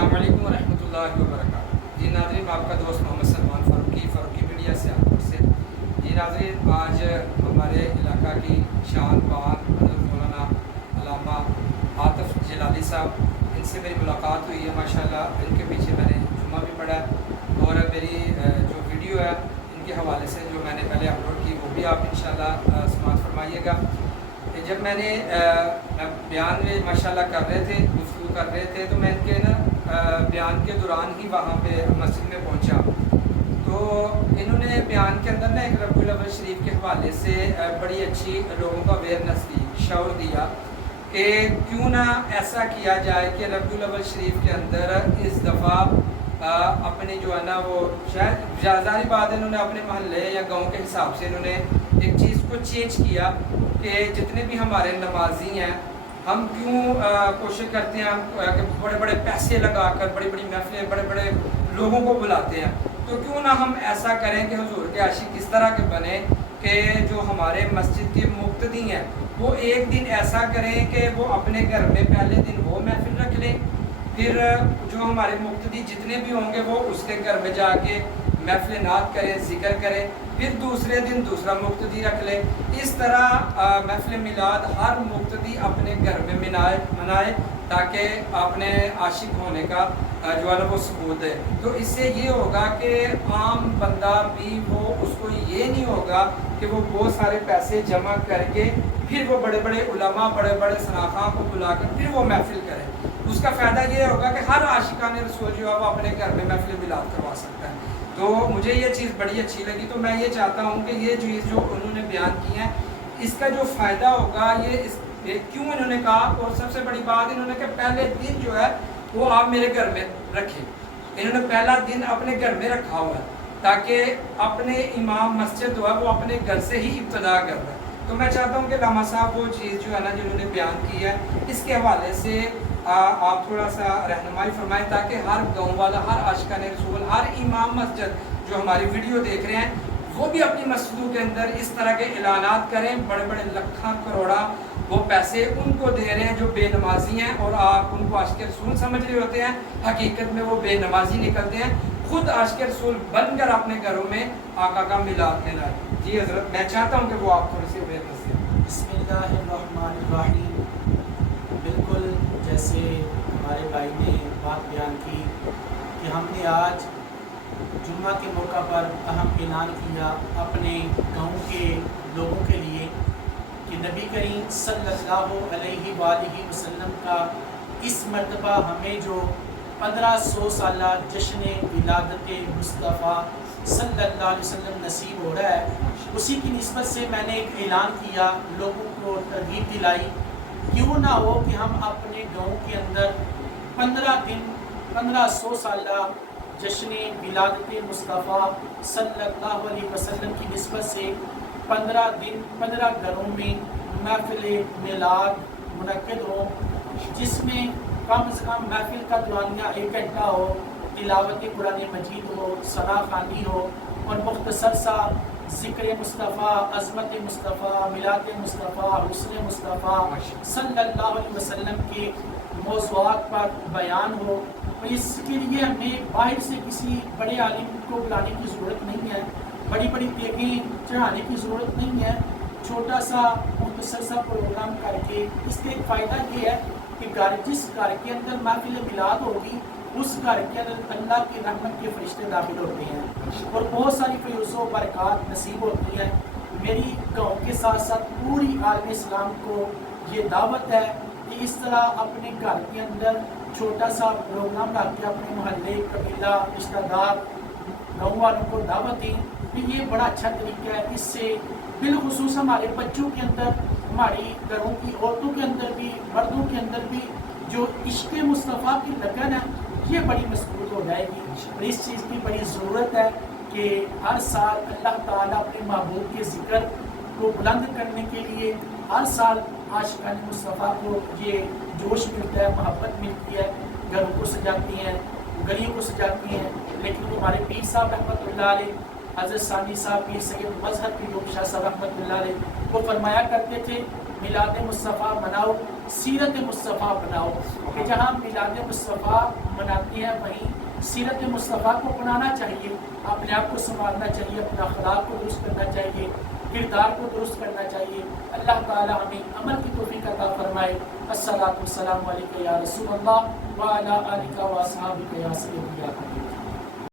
السلام علیکم ورحمۃ اللہ وبرکاتہ۔ جی ناظرین، آپ کا دوست محمد سلمان فاروقی میڈیا سے آپ سے۔ جی ناظرین، آج ہمارے علاقہ کی شان بان حضرت مولانا علامہ عاطف جلالی صاحب، ان سے میری ملاقات ہوئی ہے ماشاءاللہ۔ ان کے پیچھے میں نے جمعہ بھی پڑھا ہے، اور میری جو ویڈیو ہے ان کے حوالے سے جو میں نے پہلے اپلوڈ کی وہ بھی آپ انشاءاللہ سماعت فرمائیے گا۔ جب میں نے بیان میں ماشاءاللہ کر رہے تھے، گفتگو کر رہے تھے، تو میں ان کے بیان کے دوران ہی وہاں پہ مسجد میں پہنچا، تو انہوں نے بیان کے اندر ایک ربیع الاول شریف کے حوالے سے بڑی اچھی لوگوں کو اویئرنیس دی، شعور دیا کہ کیوں نہ ایسا کیا جائے کہ ربیع الاول شریف کے اندر اس دفعہ اپنی جو ہے نا وہ شاید ظاہری بات ہے، انہوں نے اپنے محلے یا گاؤں کے حساب سے انہوں نے ایک چیز کو چینج کیا کہ جتنے بھی ہمارے نمازی ہیں، ہم کیوں کوشش کرتے ہیں کہ بڑے بڑے پیسے لگا کر بڑی بڑی محفلیں بڑے بڑے لوگوں کو بلاتے ہیں، تو کیوں نہ ہم ایسا کریں کہ حضور کے عاشق کس طرح کے بنے کہ جو ہمارے مسجد کے مقتدی ہیں وہ ایک دن ایسا کریں کہ وہ اپنے گھر میں پہلے دن وہ محفل رکھ لیں، پھر جو ہمارے مقتدی جتنے بھی ہوں گے وہ اس کے گھر میں جا کے محفل نعت کریں، ذکر کریں، پھر دوسرے دن دوسرا مقتدی رکھ لے۔ اس طرح محفل میلاد ہر مقتدی اپنے گھر میں منائے تاکہ اپنے عاشق ہونے کا جو ہے نا وہ ثبوت ہے۔ تو اس سے یہ ہوگا کہ عام بندہ بھی وہ اس کو یہ نہیں ہوگا کہ وہ بہت سارے پیسے جمع کر کے پھر وہ بڑے بڑے علماء بڑے بڑے شناخواں کو بلا کر پھر وہ محفل کرے۔ اس کا فائدہ یہ ہوگا کہ ہر عاشقان رسول جو ہے وہ اپنے گھر میں محفل میلاد کروا سکتا ہے۔ تو مجھے یہ چیز بڑی اچھی لگی، تو میں یہ چاہتا ہوں کہ یہ چیز جو انہوں نے بیان کی ہے اس کا جو فائدہ ہوگا یہ کیوں انہوں نے کہا، اور سب سے بڑی بات انہوں نے کہ پہلے دن جو ہے وہ آپ میرے گھر میں رکھیں۔ انہوں نے پہلا دن اپنے گھر میں رکھا ہوا ہے تاکہ اپنے امام مسجد جو ہے وہ اپنے گھر سے ہی ابتدا کر رہا ہے۔ تو میں چاہتا ہوں کہ علامہ صاحب وہ چیز جو ہے نا جنہوں نے بیان کی ہے اس کے حوالے سے آپ تھوڑا سا رہنمائی فرمائیں تاکہ ہر گاؤں والا، ہر عاشقان رسول، ہر امام مسجد جو ہماری ویڈیو دیکھ رہے ہیں وہ بھی اپنی مسجدوں کے اندر اس طرح کے اعلانات کریں۔ بڑے بڑے لاکھاں کروڑا وہ پیسے ان کو دے رہے ہیں جو بے نمازی ہیں، اور آپ ان کو عاشق رسول سمجھ رہے ہوتے ہیں، حقیقت میں وہ بے نمازی نکلتے ہیں، خود عاشق رسول بن کر اپنے گھروں میں آقا کا میلاد منائیں۔ جی حضرت، میں چاہتا ہوں کہ وہ آپ تھوڑی سی اویئرنیس دیں۔ بسم اللہ الرحمن الرحیم۔ بالکل جیسے ہمارے بھائی نے بات بیان کی کہ ہم نے آج جمعہ کے موقع پر اہم اعلان کیا اپنے گاؤں کے لوگوں کے لیے کہ نبی کریم صلی اللہ علیہ وآلہ وسلم کا اس مرتبہ ہمیں جو 1500 سالہ جشن ولادت مصطفیٰ صلی اللہ علیہ وسلم نصیب ہو رہا ہے، اسی کی نسبت سے میں نے ایک اعلان کیا، لوگوں کو ترغیب دلائی، کیوں نہ ہو کہ ہم اپنے گاؤں کے اندر 15 دن 1500 سالہ جشن ولادت مصطفیٰ صلی اللہ علیہ وسلم کی نسبت سے 15 دن 15 گھروں میں محفل میلاد منعقد ہو، جس میں کم از کم محفل کا دورانیہ 1 گھنٹہ ہو، تلاوت قرآن مجید ہو، ثنا خوانی ہو، اور مختصر سا ذکر مصطفیٰ، عظمت مصطفیٰ، میلاد مصطفیٰ، حسن مصطفیٰ صلی اللہ علیہ وسلم کے موضوعات پر بیان ہو۔ اس کے لیے ہمیں باہر سے کسی بڑے عالم کو بلانے کی ضرورت نہیں ہے، بڑی بڑی دیگیں چڑھانے کی ضرورت نہیں ہے، چھوٹا سا مختصر سا پروگرام کر کے اس کا ایک فائدہ یہ ہے کہ جس گھر کے اندر محفل میلاد ہوگی اس گھر کے اندر اللہ کی رحمت کے فرشتے داخل ہوتے ہیں اور بہت ساری فیوز و برکات نصیب ہوتی ہیں۔ میری گاؤں کے ساتھ ساتھ پوری عالم اسلام کو یہ دعوت ہے کہ اس طرح اپنے گھر کے اندر چھوٹا سا پروگرام رکھ کے اپنے محلے، قبیلہ، رشتہ دار، گاؤں والوں کو دعوت دیں کہ یہ بڑا اچھا طریقہ ہے۔ اس سے بالخصوص ہمارے بچوں کے اندر، ہماری گھروں کی عورتوں کے اندر بھی، مردوں کے اندر بھی جو عشق مصطفیٰ کی لگن ہے یہ بڑی مضبوط ہو جائے گی، اور اس چیز کی بڑی ضرورت ہے کہ ہر سال اللہ تعالیٰ اپنے محبوب کے ذکر کو بلند کرنے کے لیے ہر سال عاشقان مصطفیٰ کو یہ جوش ملتا ہے، محبت ملتی ہے، گھروں کو سجاتی ہیں، گلیوں کو سجاتی ہیں۔ لیکن ہمارے پیر صاحب رحمۃ اللہ علیہ، حضرت ثانی صاحب، پیر سید مظہر پیر شاہ صاحب رحمۃ اللہ علیہ، وہ فرمایا کرتے تھے میلاد مصطفیٰ مناؤ، سیرت مصطفیٰ بناؤ، کہ جہاں میلاد مصطفیٰ مناتے ہیں وہیں سیرت مصطفیٰ کو اپنانا چاہیے، اپنے آپ کو سنبھالنا چاہیے، اپنا اخلاق کو درست کرنا چاہیے، کردار کو درست کرنا چاہیے۔ اللہ تعالی ہمیں عمل کی توفیق عطا فرمائے۔ الصلاۃ والسلام علیکم یا رسول اللہ وعلی آلک و اصحابک یا سیدی یا حبیبی۔